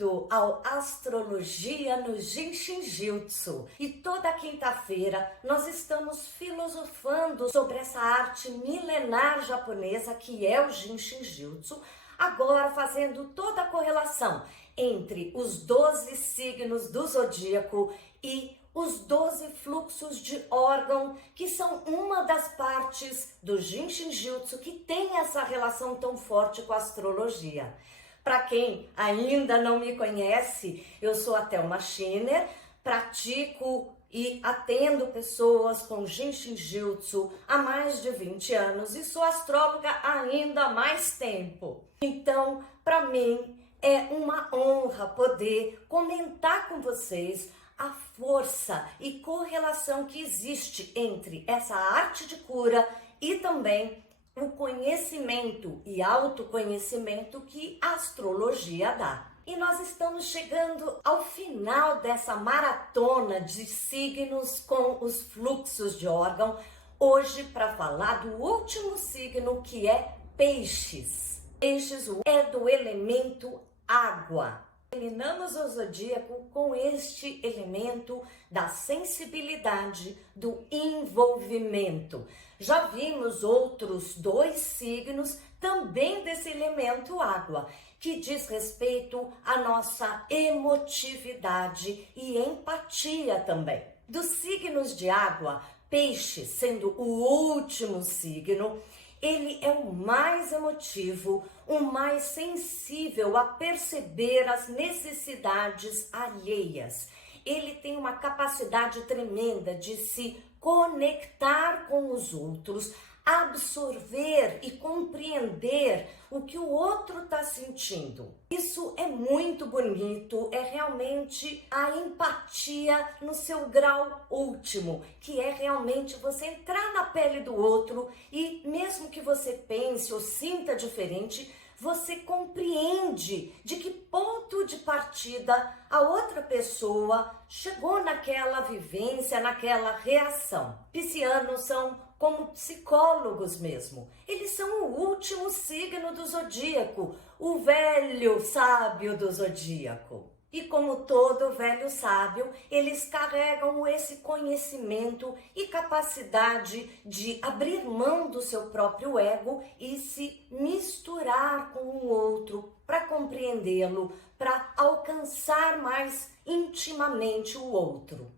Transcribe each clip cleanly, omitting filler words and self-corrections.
Bem-vindo ao Astrologia no Jinshin Jyutsu. E toda quinta-feira nós estamos filosofando sobre essa arte milenar japonesa que é o Jinshin Jyutsu, agora fazendo toda a correlação entre os 12 signos do zodíaco e os 12 fluxos de órgão, que são uma das partes do Jinshin Jyutsu que tem essa relação tão forte com a astrologia. Para quem ainda não me conhece, eu sou a Thelma Schiner, pratico e atendo pessoas com Jinshin Jyutsu há mais de 20 anos e sou astróloga ainda há mais tempo. Então, para mim, é uma honra poder comentar com vocês a força e correlação que existe entre essa arte de cura e também o conhecimento e autoconhecimento que a astrologia dá. E nós estamos chegando ao final dessa maratona de signos com os fluxos de órgão, hoje para falar do último signo, que é Peixes. Peixes é do elemento água. Terminamos o zodíaco com este elemento da sensibilidade, do envolvimento. Já vimos outros 2 signos também desse elemento água, que diz respeito à nossa emotividade e empatia também. Dos signos de água, Peixe sendo o último signo, ele é o mais emotivo, o mais sensível a perceber as necessidades alheias. Ele tem uma capacidade tremenda de se conectar com os outros, absorver e compreender o que o outro está sentindo. Isso é muito bonito, é realmente a empatia no seu grau último, que é realmente você entrar na pele do outro e mesmo que você pense ou sinta diferente, você compreende de que ponto de partida a outra pessoa chegou naquela vivência, naquela reação. Piscianos são como psicólogos mesmo. Eles são o último signo do zodíaco, o velho sábio do zodíaco. E como todo velho sábio, eles carregam esse conhecimento e capacidade de abrir mão do seu próprio ego e se misturar com o outro para compreendê-lo, para alcançar mais intimamente o outro.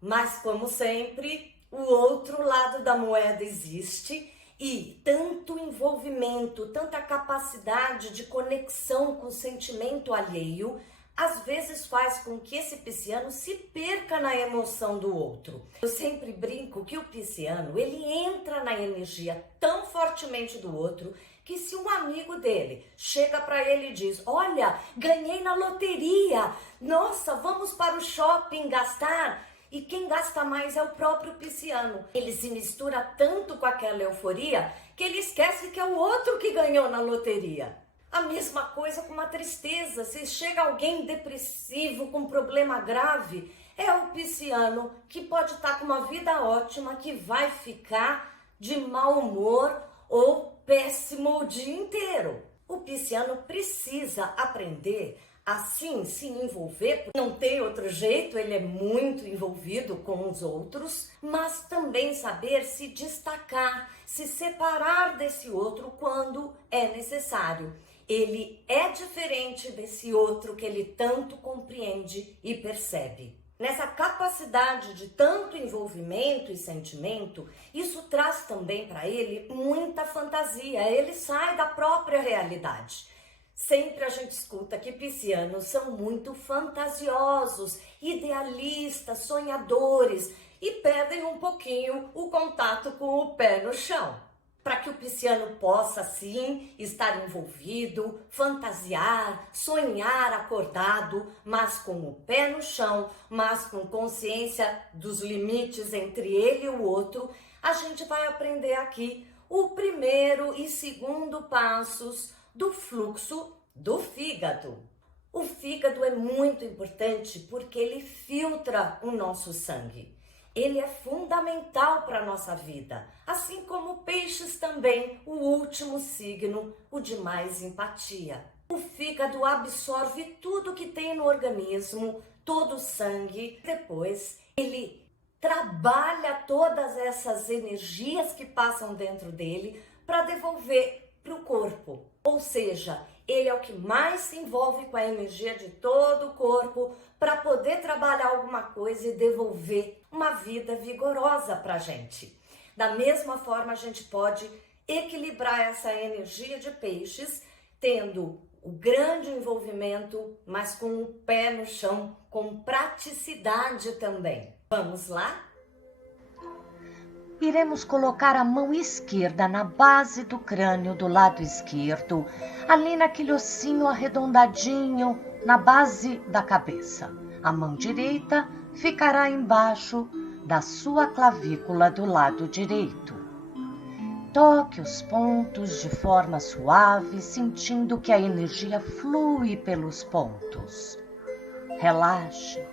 Mas, como sempre, o outro lado da moeda existe e tanto envolvimento, tanta capacidade de conexão com o sentimento alheio, às vezes faz com que esse pisciano se perca na emoção do outro. Eu sempre brinco que o pisciano, ele entra na energia tão fortemente do outro que se um amigo dele chega para ele e diz: olha, ganhei na loteria, nossa, vamos para o shopping gastar. E quem gasta mais é o próprio pisciano. Ele se mistura tanto com aquela euforia que ele esquece que é o outro que ganhou na loteria. A mesma coisa com uma tristeza. Se chega alguém depressivo, com problema grave, é o pisciano que pode estar com uma vida ótima, que vai ficar de mau humor ou péssimo o dia inteiro. O pisciano precisa aprender a sim se envolver, não tem outro jeito, ele é muito envolvido com os outros, mas também saber se destacar, se separar desse outro quando é necessário. Ele é diferente desse outro que ele tanto compreende e percebe. Nessa capacidade de tanto envolvimento e sentimento, isso traz também para ele muita fantasia, ele sai da própria realidade. Sempre a gente escuta que piscianos são muito fantasiosos, idealistas, sonhadores e perdem um pouquinho o contato com o pé no chão. Para que o pisciano possa, sim, estar envolvido, fantasiar, sonhar acordado, mas com o pé no chão, mas com consciência dos limites entre ele e o outro, a gente vai aprender aqui o primeiro e segundo passos do fluxo do fígado. O fígado é muito importante porque ele filtra o nosso sangue. Ele é fundamental para a nossa vida, assim como Peixes também, o último signo, o de mais empatia. O fígado absorve tudo que tem no organismo, todo o sangue. Depois, ele trabalha todas essas energias que passam dentro dele para devolver para o corpo. Ou seja, ele é o que mais se envolve com a energia de todo o corpo para poder trabalhar alguma coisa e devolver uma vida vigorosa para a gente. Da mesma forma, a gente pode equilibrar essa energia de peixes, tendo o grande envolvimento, mas com o pé no chão, com praticidade também. Vamos lá? Iremos colocar a mão esquerda na base do crânio do lado esquerdo, ali naquele ossinho arredondadinho na base da cabeça. A mão direita ficará embaixo da sua clavícula do lado direito. Toque os pontos de forma suave, sentindo que a energia flui pelos pontos. Relaxe.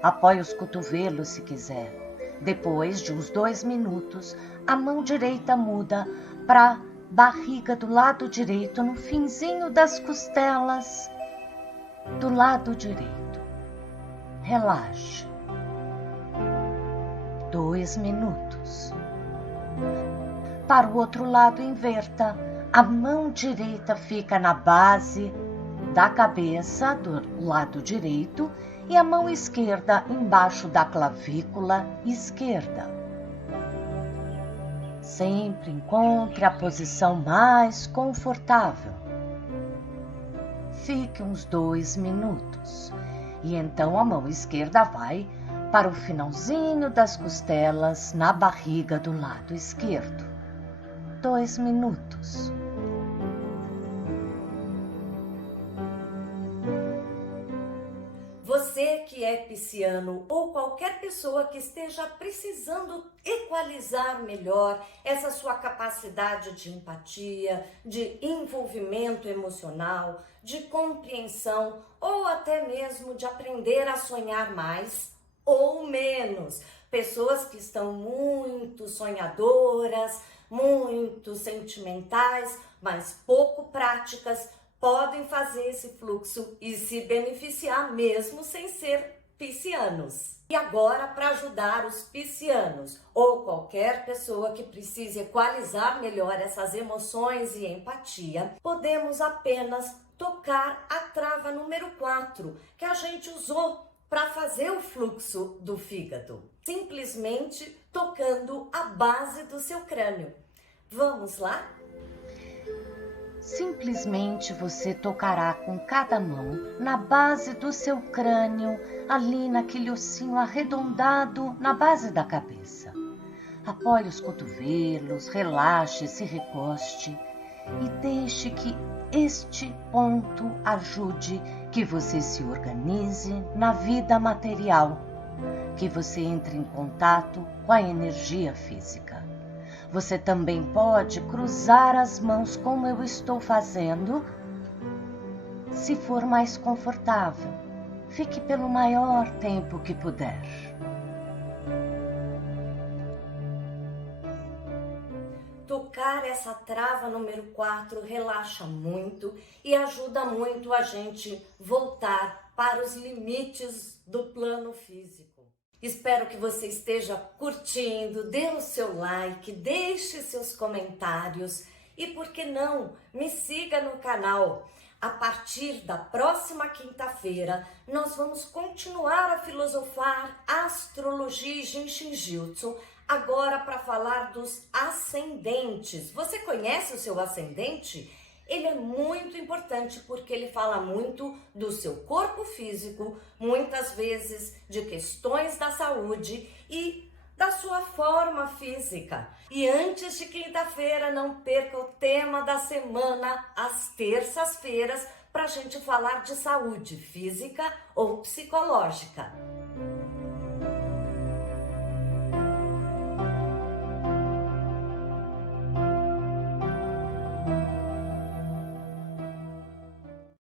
Apoie os cotovelos se quiser. Depois de uns 2 minutos, a mão direita muda para barriga do lado direito, no finzinho das costelas do lado direito. Relaxe. 2 minutos. Para o outro lado, inverta. A mão direita fica na base da cabeça do lado direito e a mão esquerda embaixo da clavícula esquerda. Sempre encontre a posição mais confortável. Fique uns 2 minutos e então a mão esquerda vai para o finalzinho das costelas na barriga do lado esquerdo. 2 minutos. Você que é pisciano ou qualquer pessoa que esteja precisando equalizar melhor essa sua capacidade de empatia, de envolvimento emocional, de compreensão ou até mesmo de aprender a sonhar mais ou menos. Pessoas que estão muito sonhadoras, muito sentimentais, mas pouco práticas, podem fazer esse fluxo e se beneficiar mesmo sem ser piscianos. E agora, para ajudar os piscianos ou qualquer pessoa que precise equalizar melhor essas emoções e empatia, podemos apenas tocar a trava número 4, que a gente usou para fazer o fluxo do fígado, simplesmente tocando a base do seu crânio. Vamos lá? Simplesmente você tocará com cada mão na base do seu crânio, ali naquele ossinho arredondado na base da cabeça. Apoie os cotovelos, relaxe, se recoste e deixe que este ponto ajude que você se organize na vida material, que você entre em contato com a energia física. Você também pode cruzar as mãos como eu estou fazendo, se for mais confortável. Fique pelo maior tempo que puder. Tocar essa trava número 4 relaxa muito e ajuda muito a gente voltar para os limites do plano físico. Espero que você esteja curtindo, dê o seu like, deixe seus comentários e, por que não, me siga no canal. A partir da próxima quinta-feira, nós vamos continuar a filosofar astrologia e Jinshin Jyutsu, agora para falar dos ascendentes. Você conhece o seu ascendente? Ele é muito importante porque ele fala muito do seu corpo físico, muitas vezes de questões da saúde e da sua forma física. E antes de quinta-feira, não perca o tema da semana, às terças-feiras, para a gente falar de saúde física ou psicológica.